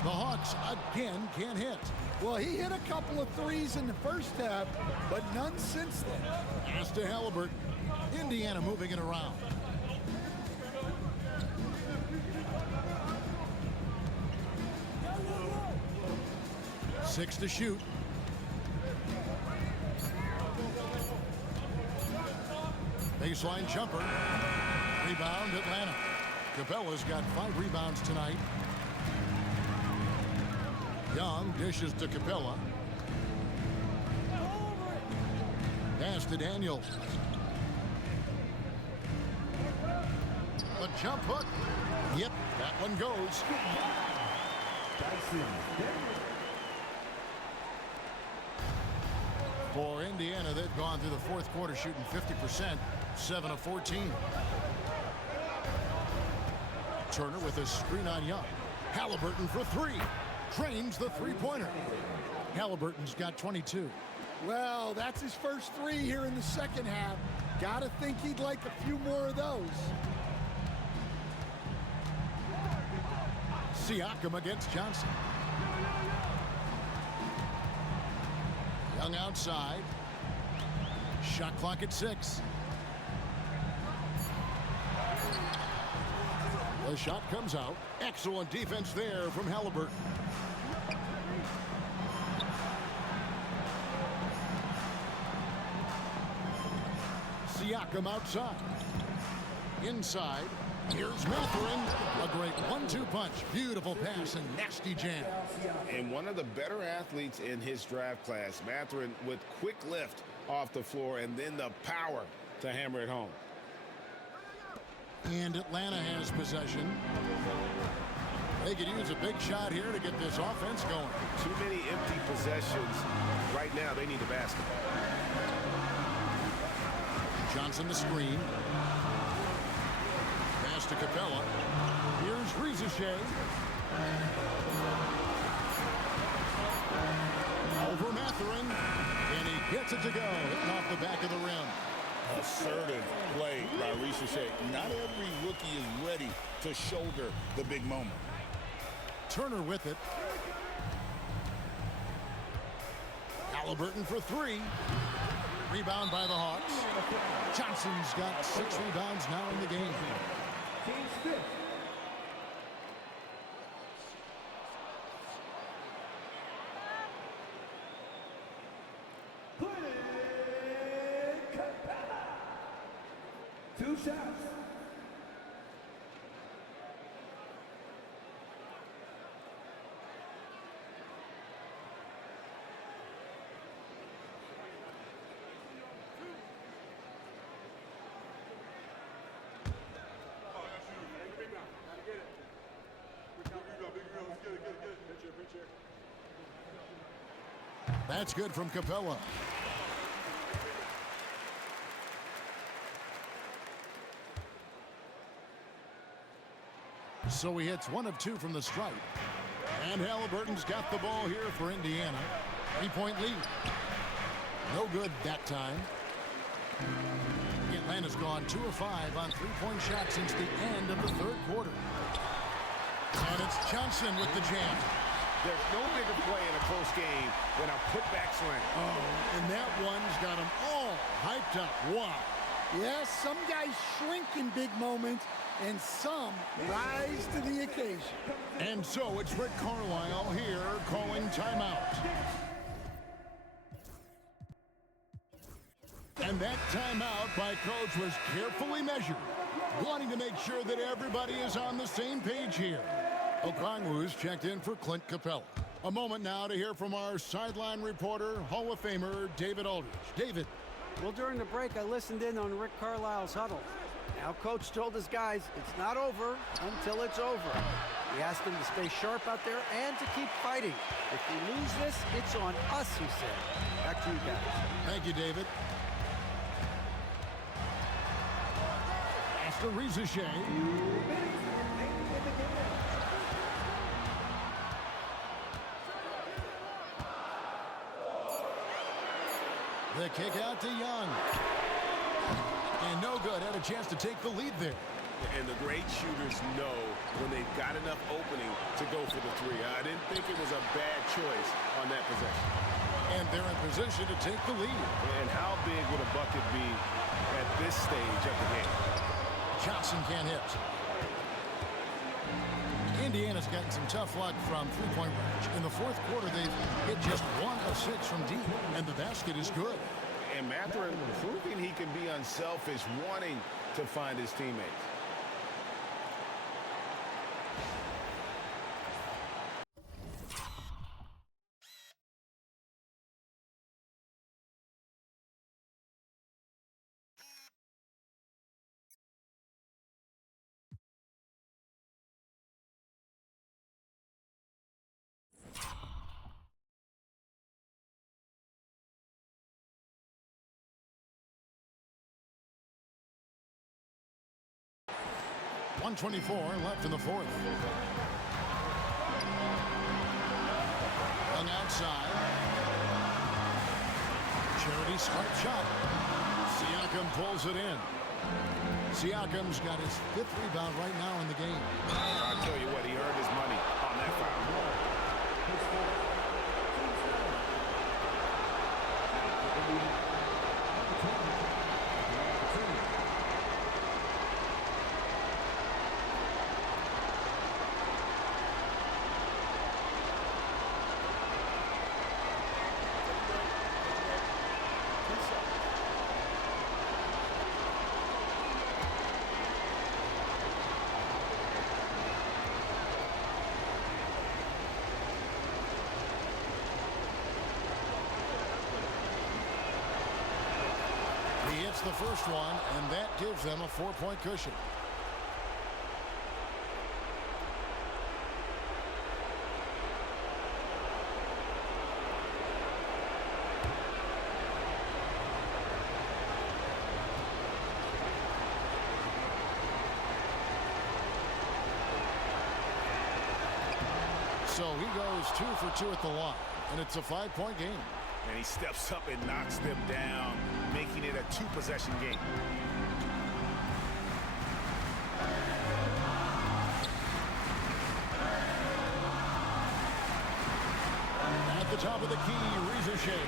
The Hawks again can't hit. Well, he hit a couple of threes in the first half, but none since then. Pass to Halliburton. Indiana moving it around. Six to shoot. Baseline jumper. Rebound Atlanta. Capella's got 5 rebounds tonight. Young dishes to Capella. Pass to Daniels. The jump hook. Yep, that one goes. For Indiana, they've gone through the fourth quarter shooting 50%, 7 of 14. Turner with a screen on Young. Halliburton for three. Drains the three-pointer. Halliburton's got 22. Well, that's his first three here in the second half. Gotta think he'd like a few more of those. Siakam against Johnson. Young outside. Shot clock at 6. The shot comes out. Excellent defense there from Halliburton. Siakam outside. Inside. Here's Mathurin. A great 1-2 punch. Beautiful pass and nasty jam. And one of the better athletes in his draft class, Mathurin, with quick lift off the floor and then the power to hammer it home. And Atlanta has possession. They could use a big shot here to get this offense going. Too many empty possessions. Right now, they need the basketball. Johnson the screen. Pass to Capella. Here's Rizichet. Over Mathurin. And he gets it to go. Hitting off the back of the rim. Assertive play by Rizichet. Not every rookie is ready to shoulder the big moment. Turner with it. Halliburton for three. Rebound by the Hawks. Johnson's got 6 rebounds now in the game. Team's fifth. Two shots. That's good from Capella. So he hits 1 of 2 from the stripe. And Halliburton's got the ball here for Indiana. 3-point lead. No good that time. Atlanta's gone 2 of 5 on 3-point shots since the end of the third quarter. And it's Johnson with the jam. There's no bigger play in a close game than a putback slam. Oh, and that one's got them all hyped up. Wow. Yes, some guys shrink in big moments, and some rise to the occasion. And so it's Rick Carlisle here calling timeout. And that timeout by Coach was carefully measured, wanting to make sure that everybody is on the same page here. Okongwu's checked in for Clint Capella. A moment now to hear from our sideline reporter, Hall of Famer David Aldridge. David. Well, during the break, I listened in on Rick Carlisle's huddle. Now, Coach told his guys it's not over until it's over. He asked them to stay sharp out there and to keep fighting. If we lose this, it's on us, he said. Back to you guys. Thank you, David. After Rizichet. The kick out to Young. And no good. Had a chance to take the lead there. And the great shooters know when they've got enough opening to go for the three. I didn't think it was a bad choice on that possession. And they're in position to take the lead. And how big would a bucket be at this stage of the game? Johnson can't hit. Indiana's gotten some tough luck from three-point range. In the fourth quarter, they've hit just 1 of 6 from deep, and the basket is good. And Mathurin proving he can be unselfish, wanting to find his teammates. 1:24 left in the fourth. Young outside. Charity swipe shot. Siakam pulls it in. Siakam's got his 5th rebound right now in the game. I'll tell you what, he earned his money on that foul. He hits the first one, and that gives them a 4-point cushion. So he goes 2 for 2 at the line, and it's a 5-point game. And he steps up and knocks them down, making it a 2-possession game. At the top of the key, Ricochet.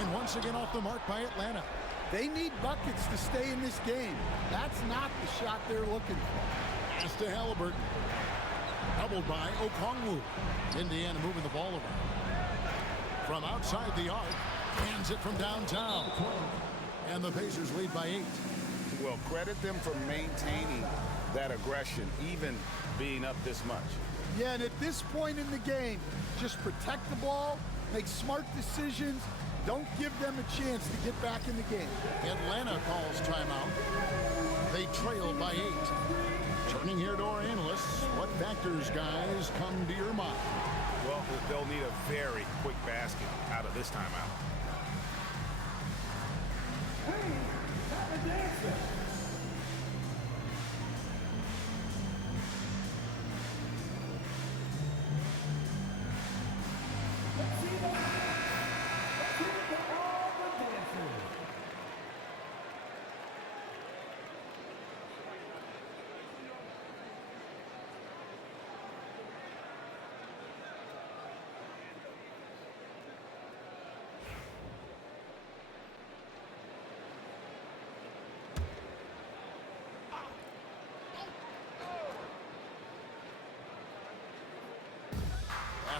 And once again off the mark by Atlanta. They need buckets to stay in this game. That's not the shot they're looking for. Pass to Halliburton. Doubled by Okongwu. Indiana moving the ball around. From outside the arc, hands it from downtown. And the Pacers lead by 8. Well, credit them for maintaining that aggression, even being up this much. Yeah, and at this point in the game, just protect the ball, make smart decisions, don't give them a chance to get back in the game. Atlanta calls timeout. They trail by 8. Turning here to our analysts, what factors, guys, come to your mind? Well, they'll need a very quick basket out of this timeout.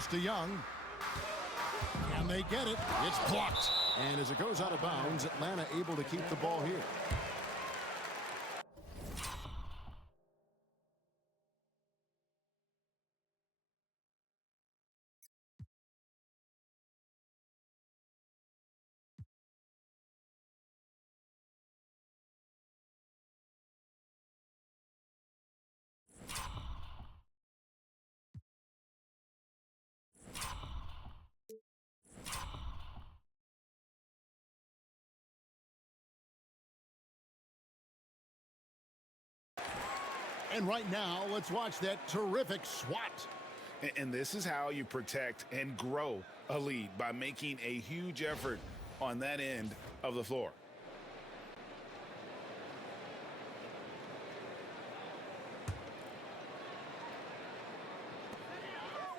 To Young. Can they get it? It's blocked. And as it goes out of bounds, Atlanta able to keep the ball here. And right now, let's watch that terrific swat. And this is how you protect and grow a lead, by making a huge effort on that end of the floor.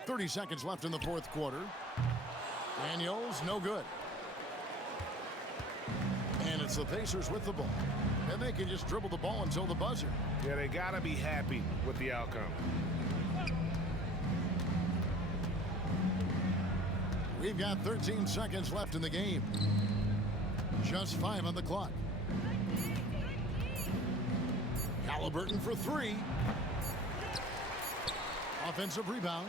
.30 seconds left in the fourth quarter. Daniels, no good. And it's the Pacers with the ball. And they can just dribble the ball until the buzzer. Yeah, they got to be happy with the outcome. We've got 13 seconds left in the game. Just 5 on the clock. Halliburton for 3. Offensive rebound.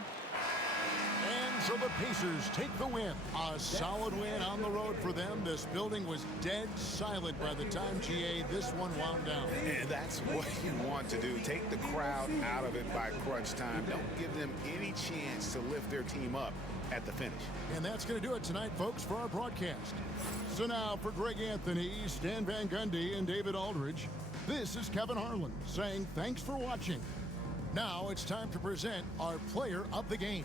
And so the Pacers take the win. A solid win on the road for them. This building was dead silent by the time G.E.O. this one wound down. And that's what you want to do. Take the crowd out of it by crunch time. Don't give them any chance to lift their team up at the finish. And that's going to do it tonight, folks, for our broadcast. So now for Greg Anthony, Stan Van Gundy, and David Aldridge, This is Kevin Harlan saying thanks for watching. Now it's time to present our player of the game.